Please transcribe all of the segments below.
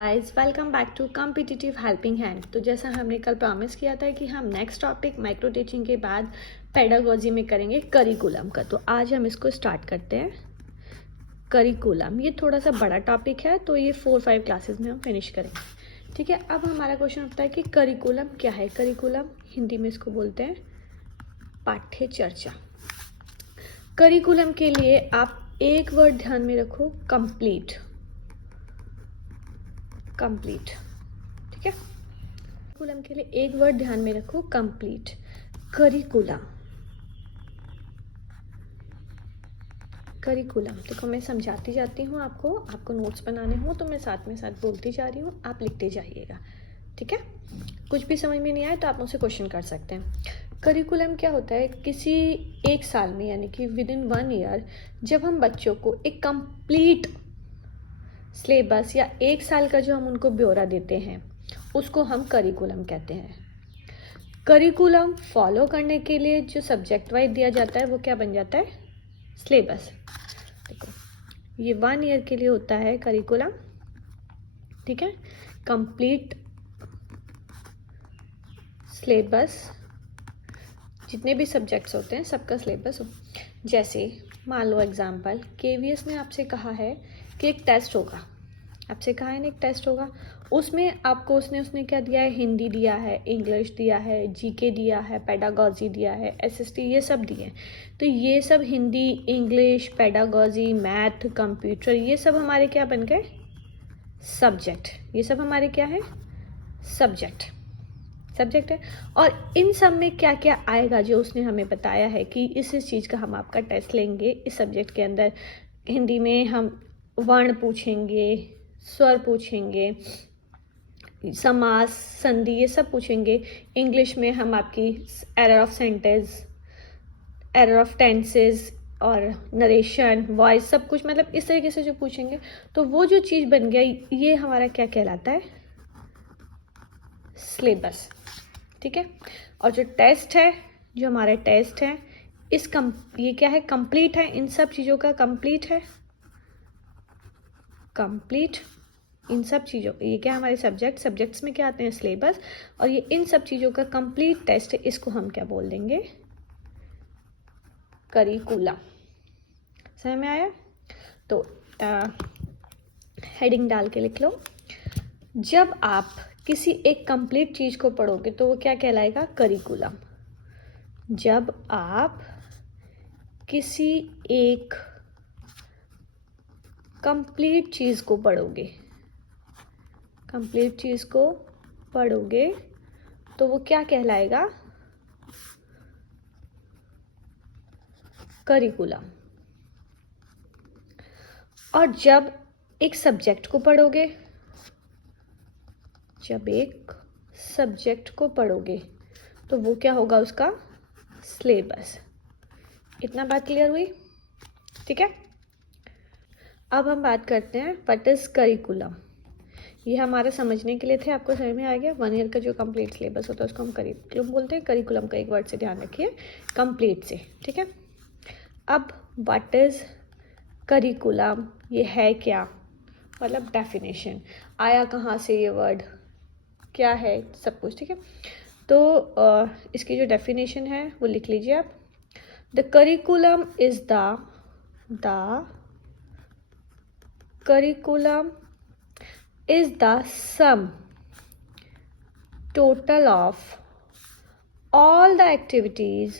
Guys welcome back to competitive helping hand. तो जैसा हमने कल प्रॉमिस किया था कि हम नेक्स्ट टॉपिक माइक्रो टीचिंग के बाद पेडागोजी में करेंगे करिकुलम का, तो आज हम इसको स्टार्ट करते हैं। करिकुलम ये थोड़ा सा बड़ा टॉपिक है, तो ये 4-5 क्लासेस में हम फिनिश करेंगे। ठीक है, अब हमारा क्वेश्चन उठता है कि करिकुलम क्या है। करिकुलम हिंदी में इसको बोलते हैं पाठ्य चर्चा। करिकुलम के लिए आप एक वर्ड ध्यान में रखो, कंप्लीट। कंप्लीट, ठीक है। करिकुलम के लिए एक वर्ड ध्यान में रखो, कंप्लीट। करिकुलम, करिकुलम देखो मैं समझाती जाती हूँ आपको नोट्स बनाने हो तो मैं साथ में साथ बोलती जा रही हूँ, आप लिखते जाइएगा, ठीक है। कुछ भी समझ में नहीं आए तो आप मुझसे क्वेश्चन कर सकते हैं। करिकुलम क्या होता है, किसी एक साल में यानी कि विद इन 1 ईयर जब हम बच्चों को एक कंप्लीट सिलेबस या एक साल का जो हम उनको ब्यौरा देते हैं उसको हम करिकुलम कहते हैं। करिकुलम फॉलो करने के लिए जो सब्जेक्ट वाइज दिया जाता है वो क्या बन जाता है, सिलेबस। देखो ये 1 ईयर के लिए होता है करिकुलम, ठीक है। कंप्लीट सिलेबस, जितने भी सब्जेक्ट्स होते हैं सबका सिलेबस हो। जैसे मान लो एग्जाम्पल, केवीएस ने आपसे कहा है कि एक टेस्ट होगा, आपसे कहा है ना एक टेस्ट होगा, उसमें आपको उसने क्या दिया है, हिंदी दिया है, इंग्लिश दिया है, जीके दिया है, पेडागोजी दिया है, एसएसटी, ये सब दिए हैं। तो ये सब Hindi, English, pedagogy, math, computer, ये सब हमारे क्या बन गए, सब्जेक्ट। ये सब हमारे क्या है, सब्जेक्ट है। और इन सब में क्या क्या आएगा जो उसने हमें बताया है कि इस चीज़ का हम आपका टेस्ट लेंगे इस सब्जेक्ट के अंदर। हिंदी में हम वर्ण पूछेंगे, स्वर पूछेंगे, समास, संधि, ये सब पूछेंगे। इंग्लिश में हम आपकी error of sentence, error of tenses और नरेशन, वॉइस, सब कुछ, मतलब इस तरीके से जो पूछेंगे तो वो जो चीज़ बन गया ये हमारा क्या कहलाता है, सिलेबस, ठीक है। और जो टेस्ट है, जो हमारा टेस्ट है ये क्या है, कंप्लीट है, इन सब चीज़ों का कंप्लीट है, कंप्लीट इन सब चीज़ों, ये क्या हमारे सब्जेक्ट्स में क्या आते हैं, सिलेबस, और ये इन सब चीज़ों का कंप्लीट टेस्ट है, इसको हम क्या बोल देंगे, करिकुलम। समझ में आया? तो हेडिंग डाल के लिख लो, जब आप किसी एक कंप्लीट चीज़ को पढ़ोगे तो वो क्या कहलाएगा, करिकुलम। जब आप किसी एक कंप्लीट चीज़ को पढ़ोगे, कंप्लीट चीज़ को पढ़ोगे तो वो क्या कहलाएगा, करिकुलम। और जब एक सब्जेक्ट को पढ़ोगे, जब एक सब्जेक्ट को पढ़ोगे तो वो क्या होगा, उसका सिलेबस। इतना बात क्लियर हुई, ठीक है। अब हम बात करते हैं व्हाट इज करिकुलम। ये हमारे समझने के लिए थे, आपको समझ में आ गया। 1 ईयर का जो कंप्लीट सिलेबस होता है उसको हम करिकुलम बोलते हैं। करिकुलम का एक वर्ड से ध्यान रखिए, कंप्लीट से, ठीक है। अब व्हाट इज करिकुलम, ये है क्या, मतलब डेफिनेशन, आया कहाँ से ये वर्ड, क्या है, सब कुछ, ठीक है। तो इसकी जो डेफिनेशन है वो लिख लीजिए आप। The curriculum is the curriculum is the sum total of all the activities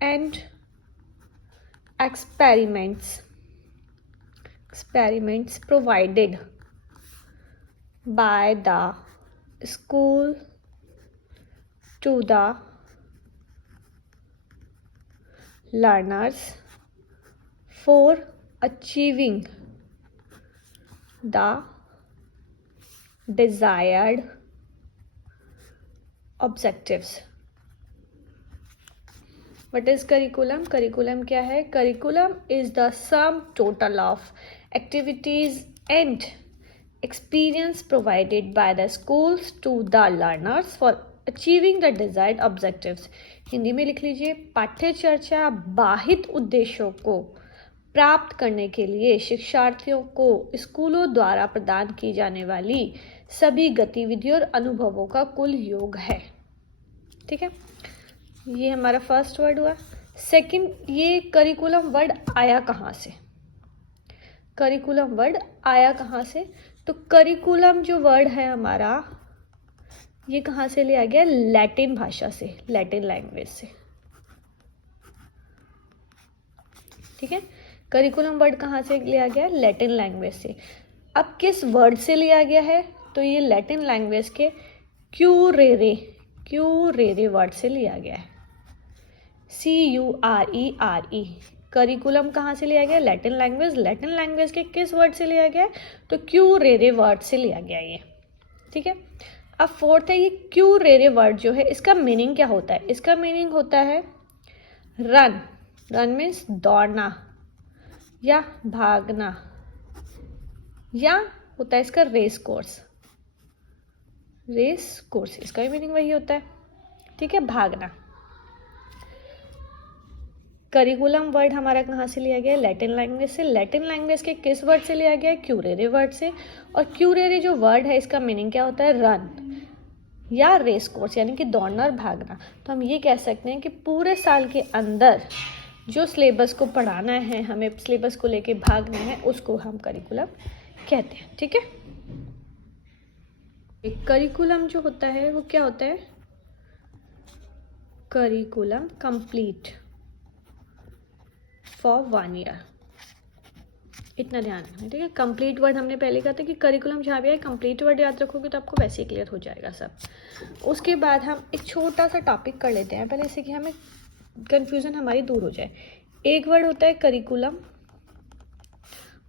and experiments provided by the school to the learners for achieving the desired objectives. What is curriculum? Curriculum क्या है? Curriculum is the sum total of activities and experience provided by the schools to the learners for achieving the desired objectives. Hindi में लिख लीजिए, पाठ्य चर्चा बाहित उद्देश्यों को प्राप्त करने के लिए शिक्षार्थियों को स्कूलों द्वारा प्रदान की जाने वाली सभी गतिविधियों और अनुभवों का कुल योग है। ठीक है, ये हमारा फर्स्ट वर्ड हुआ। सेकंड, ये करिकुलम वर्ड आया कहाँ से? करिकुलम वर्ड आया कहाँ से? तो करिकुलम जो वर्ड है हमारा, ये कहाँ से लिया गया? लैटिन भाषा से, लैटिन लैंग्वेज से। ठीक है, करिकुलम वर्ड कहाँ से लिया गया? लैटिन लैंग्वेज से। अब किस वर्ड से लिया गया है? तो ये लैटिन लैंग्वेज के क्यूरेरे वर्ड से लिया गया है। CURERE। करिकुलम कहाँ से लिया गया? Latin language. लैटिन लैंग्वेज के किस वर्ड से लिया गया? तो क्यूरेरे वर्ड से लिया गया ये। ठीक है, अब फोर्थ है, ये क्यूरेरे वर्ड जो है इसका मीनिंग क्या होता है? इसका मीनिंग होता है रन। रन मीन्स दौड़ना या भागना, या होता है इसका रेस कोर्स। रेस कोर्स, इसका भी मीनिंग वही होता है। ठीक है, भागना। करिकुलम वर्ड हमारा कहाँ से लिया गया? लैटिन लैंग्वेज से। लैटिन लैंग्वेज के किस वर्ड से लिया गया? क्यूरेरे वर्ड से। और क्यूरेरे जो वर्ड है इसका मीनिंग क्या होता है? रन या रेस कोर्स, यानी कि दौड़ना और भागना। तो हम ये कह सकते हैं कि पूरे साल के अंदर जो सिलेबस को पढ़ाना है, हमें सिलेबस को लेके भागना है, उसको हम करिकुलम कहते हैं। ठीक है, एक करिकुलम जो होता है वो क्या होता है? Curriculum complete for 1 year. इतना ध्यान रखना। ठीक है, कंप्लीट वर्ड हमने पहले कहा था कि करिकुलम जहाँ भी आए कंप्लीट वर्ड याद रखोगे तो आपको वैसे ही क्लियर हो जाएगा सब। उसके बाद हम एक छोटा सा टॉपिक कर लेते हैं पहले, इससे कि हमें कंफ्यूजन हमारी दूर हो जाए। एक वर्ड होता है करिकुलम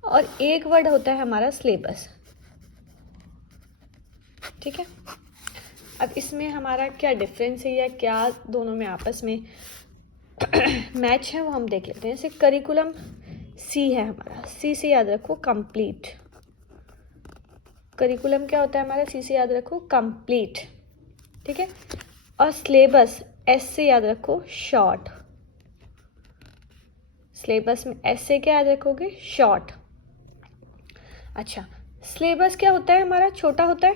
और एक वर्ड होता है हमारा सिलेबस। ठीक है, अब इसमें हमारा क्या डिफरेंस है या क्या दोनों में आपस में मैच है वो हम देख लेते हैं। जैसे करिकुलम सी है हमारा, सी से याद रखो कंप्लीट। करिकुलम क्या होता है हमारा? सी से याद रखो कंप्लीट। ठीक है, और सिलेबस एस से याद रखो शॉर्ट। सिलेबस में एस से क्या याद रखोगे? शॉर्ट। अच्छा, सिलेबस क्या होता है हमारा? छोटा होता है,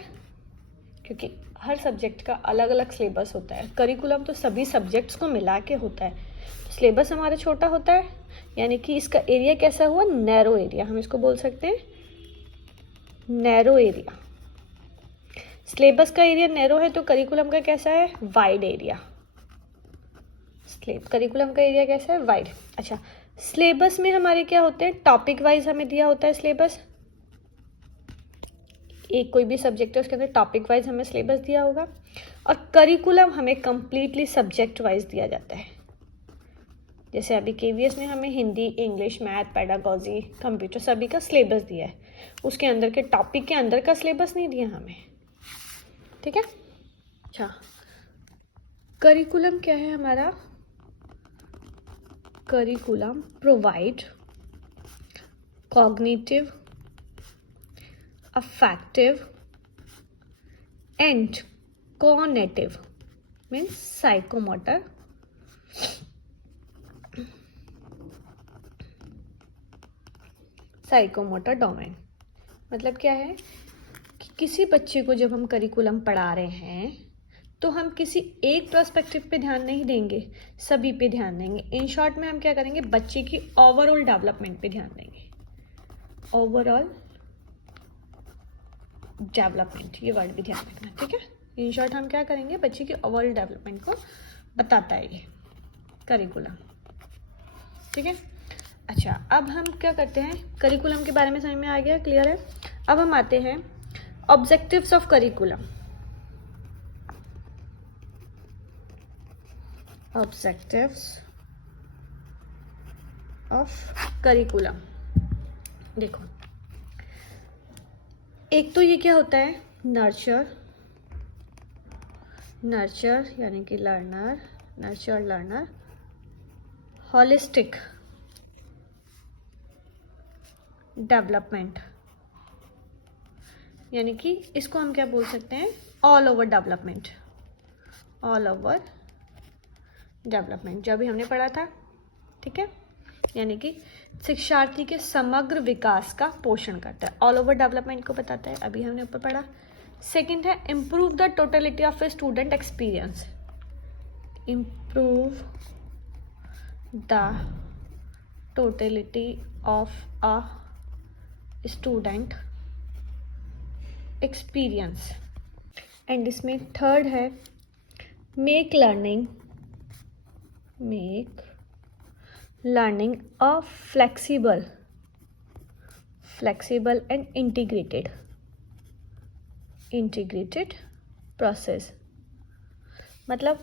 क्योंकि हर सब्जेक्ट का अलग अलग सिलेबस होता है। करिकुलम तो सभी सब्जेक्ट्स को मिला के होता है। सिलेबस हमारा छोटा होता है, यानी कि इसका एरिया कैसा हुआ? Narrow area. हम इसको बोल सकते हैं नैरो एरिया। सिलेबस का एरिया नैरो है तो करिकुलम का कैसा है? Wide area. करिकुलम का एरिया कैसा है? वाइड। अच्छा, सिलेबस में हमारे क्या होते हैं? टॉपिक वाइज हमें दिया होता है सिलेबस। एक कोई भी सब्जेक्ट है उसके अंदर टॉपिक वाइज हमें सिलेबस दिया होगा, और करिकुलम हमें कंप्लीटली सब्जेक्ट वाइज दिया जाता है। जैसे अभी KVS ने हमें Hindi, English, math, pedagogy, computer सभी का सिलेबस दिया है, उसके अंदर के टॉपिक के अंदर का सिलेबस नहीं दिया हमें। ठीक है, अच्छा, करिकुलम क्या है हमारा? Curriculum provide cognitive, affective and cognitive means psychomotor domain. मतलब क्या है कि किसी बच्चे को जब हम करिकुलम पढ़ा रहे हैं तो हम किसी एक पर्सपेक्टिव पे ध्यान नहीं देंगे, सभी पे ध्यान देंगे। इन शॉर्ट में हम क्या करेंगे? बच्चे की ओवरऑल डेवलपमेंट पे ध्यान देंगे। ओवरऑल डेवलपमेंट, ये वर्ड भी ध्यान रखना। ठीक है, इन शॉर्ट हम क्या करेंगे? बच्चे की ओवरऑल डेवलपमेंट को बताता है ये करिकुलम। ठीक है, अच्छा, अब हम क्या करते हैं? करिकुलम के बारे में समझ में आ गया, क्लियर है। अब हम आते हैं objectives of curriculum. Objectives of curriculum, देखो, एक तो ये क्या होता है? नर्चर यानी कि लर्नर, होलिस्टिक डेवलपमेंट, यानी कि इसको हम क्या बोल सकते हैं? All over development. जो अभी हमने पढ़ा था। ठीक है, यानी कि शिक्षार्थी के समग्र विकास का पोषण करता है, ऑल ओवर डेवलपमेंट को बताता है, अभी हमने ऊपर पढ़ा। सेकंड है improve the totality of a student experience, improve the totality of a student experience. And इसमें थर्ड है make learning a flexible and integrated process. मतलब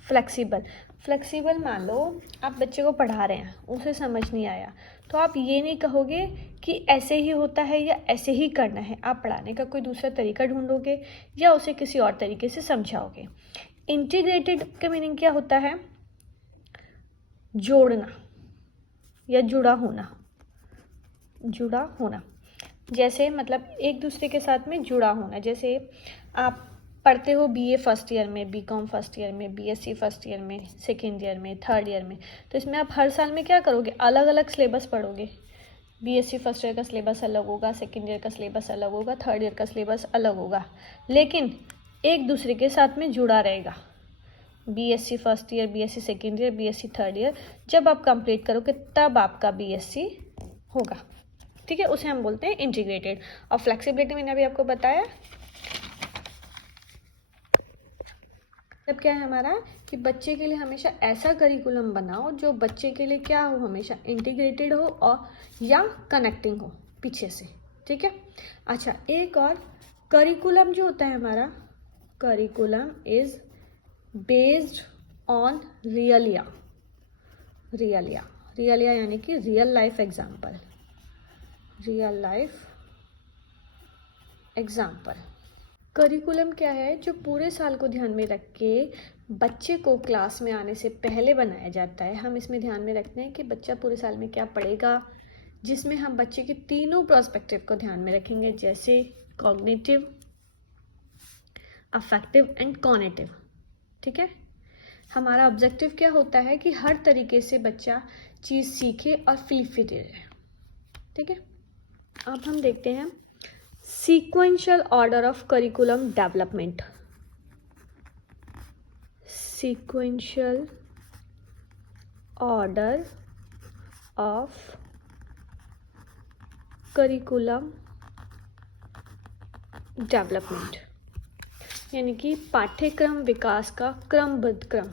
फ्लेक्सिबल मान लो आप बच्चे को पढ़ा रहे हैं, उसे समझ नहीं आया तो आप ये नहीं कहोगे कि ऐसे ही होता है या ऐसे ही करना है, आप पढ़ाने का कोई दूसरा तरीका ढूंढोगे या उसे किसी और तरीके से समझाओगे। इंटीग्रेटेड का मीनिंग क्या होता है? जोड़ना या जुड़ा होना। जैसे मतलब एक दूसरे के साथ में जुड़ा होना। जैसे आप पढ़ते हो बीए फर्स्ट ईयर में, बीकॉम फर्स्ट ईयर में, बीएससी फर्स्ट ईयर में, सेकेंड ईयर में, थर्ड ईयर में, तो इसमें आप हर साल में क्या करोगे? अलग अलग सिलेबस पढ़ोगे। बीएससी फर्स्ट ईयर का सिलेबस अलग होगा, सेकेंड ईयर का सिलेबस अलग होगा, थर्ड ईयर का सिलेबस अलग होगा, लेकिन एक दूसरे के साथ में जुड़ा रहेगा। BSc first year, BSc second year, BSc third year, जब आप कंप्लीट करोगे तब आपका बीएससी होगा। ठीक है, उसे हम बोलते हैं इंटीग्रेटेड। और फ्लेक्सिबिलिटी मैंने अभी आपको बताया, मतलब क्या है हमारा कि बच्चे के लिए हमेशा ऐसा करिकुलम बनाओ जो बच्चे के लिए क्या हो, हमेशा इंटीग्रेटेड हो और या कनेक्टिंग हो पीछे से। ठीक है, अच्छा एक और करिकुलम जो होता है हमारा, करिकुलम इज बेस्ड ऑन रियलिया यानी कि रियल लाइफ एग्जाम्पल। करिकुलम क्या है? जो पूरे साल को ध्यान में रख के बच्चे को क्लास में आने से पहले बनाया जाता है। हम इसमें ध्यान में रखते हैं कि बच्चा पूरे साल में क्या पढ़ेगा, जिसमें हम बच्चे के तीनों पर्सपेक्टिव को ध्यान में रखेंगे, जैसे कॉग्निटिव, अफेक्टिव एंड कॉग्निटिव। ठीक है, हमारा ऑब्जेक्टिव क्या होता है कि हर तरीके से बच्चा चीज़ सीखे और फील रहे। ठीक है, अब हम देखते हैं sequential order of curriculum development. Sequential order of curriculum development यानी कि पाठ्यक्रम विकास का क्रमबद्ध क्रम।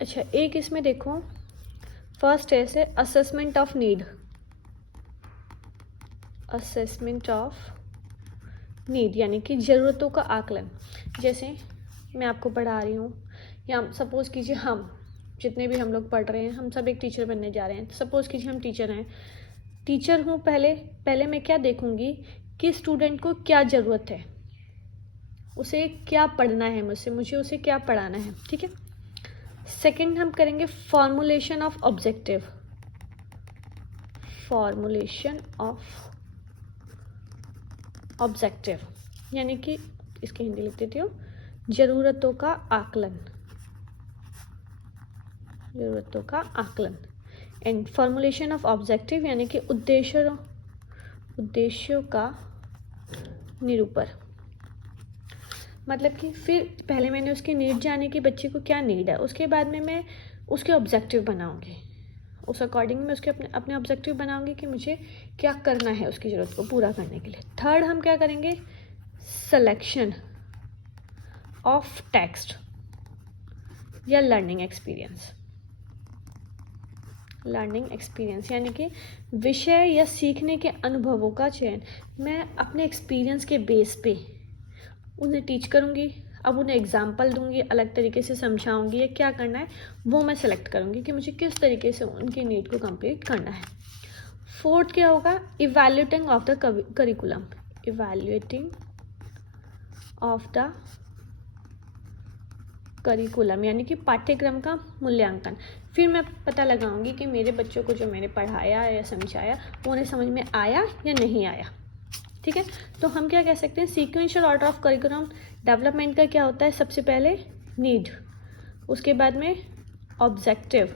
अच्छा, एक इसमें देखो, फर्स्ट है assessment of need. Assessment of need यानी कि ज़रूरतों का आकलन। जैसे मैं आपको पढ़ा रही हूँ, या सपोज़ कीजिए हम जितने भी हम लोग पढ़ रहे हैं, हम सब एक टीचर बनने जा रहे हैं। सपोज़ कीजिए हम टीचर हूँ। पहले मैं क्या देखूँगी कि स्टूडेंट को क्या ज़रूरत है, उसे क्या पढ़ना है, मुझे उसे क्या पढ़ाना है। ठीक है, सेकंड हम करेंगे फॉर्मुलेशन ऑफ ऑब्जेक्टिव। यानी कि इसकी हिंदी लिख देती हूँ, ज़रूरतों का आकलन। एंड फॉर्मुलेशन ऑफ ऑब्जेक्टिव यानी कि उद्देश्यों का निरूपण। मतलब कि फिर पहले मैंने उसकी नीड जानी कि बच्चे को क्या नीड है, उसके बाद में मैं उसके ऑब्जेक्टिव बनाऊंगी, उस अकॉर्डिंग मैं उसके अपने ऑब्जेक्टिव बनाऊंगी कि मुझे क्या करना है उसकी ज़रूरत को पूरा करने के लिए। थर्ड हम क्या करेंगे, सिलेक्शन ऑफ टेक्स्ट या लर्निंग एक्सपीरियंस यानी कि विषय या सीखने के अनुभवों का चयन। मैं अपने एक्सपीरियंस के बेस पे उन्हें टीच करूँगी, अब उन्हें एग्जाम्पल दूंगी, अलग तरीके से समझाऊंगी, या क्या करना है वो मैं सेलेक्ट करूँगी कि मुझे किस तरीके से उनकी नीड को कंप्लीट करना है। फोर्थ क्या होगा, इवैल्यूएटिंग ऑफ द करिकुलम। यानी कि पाठ्यक्रम का मूल्यांकन। फिर मैं पता लगाऊंगी कि मेरे बच्चों को जो मैंने पढ़ाया या समझाया वो उन्हें समझ में आया या नहीं आया। ठीक है, तो हम क्या कह सकते हैं, sequential order of curriculum development का क्या होता है, सबसे पहले नीड, उसके बाद में ऑब्जेक्टिव,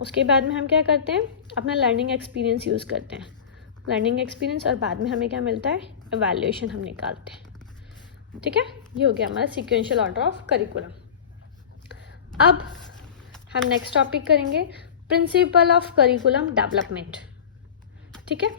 उसके बाद में हम क्या करते हैं, अपना लर्निंग एक्सपीरियंस यूज़ करते हैं, लर्निंग एक्सपीरियंस, और बाद में हमें क्या मिलता है, एवैल्यूएशन हम निकालते हैं। ठीक है, ये हो गया हमारा सीक्वेंशियल ऑर्डर ऑफ करिकुलम। अब हम नेक्स्ट टॉपिक करेंगे प्रिंसिपल ऑफ करिकुलम डेवलपमेंट। ठीक है,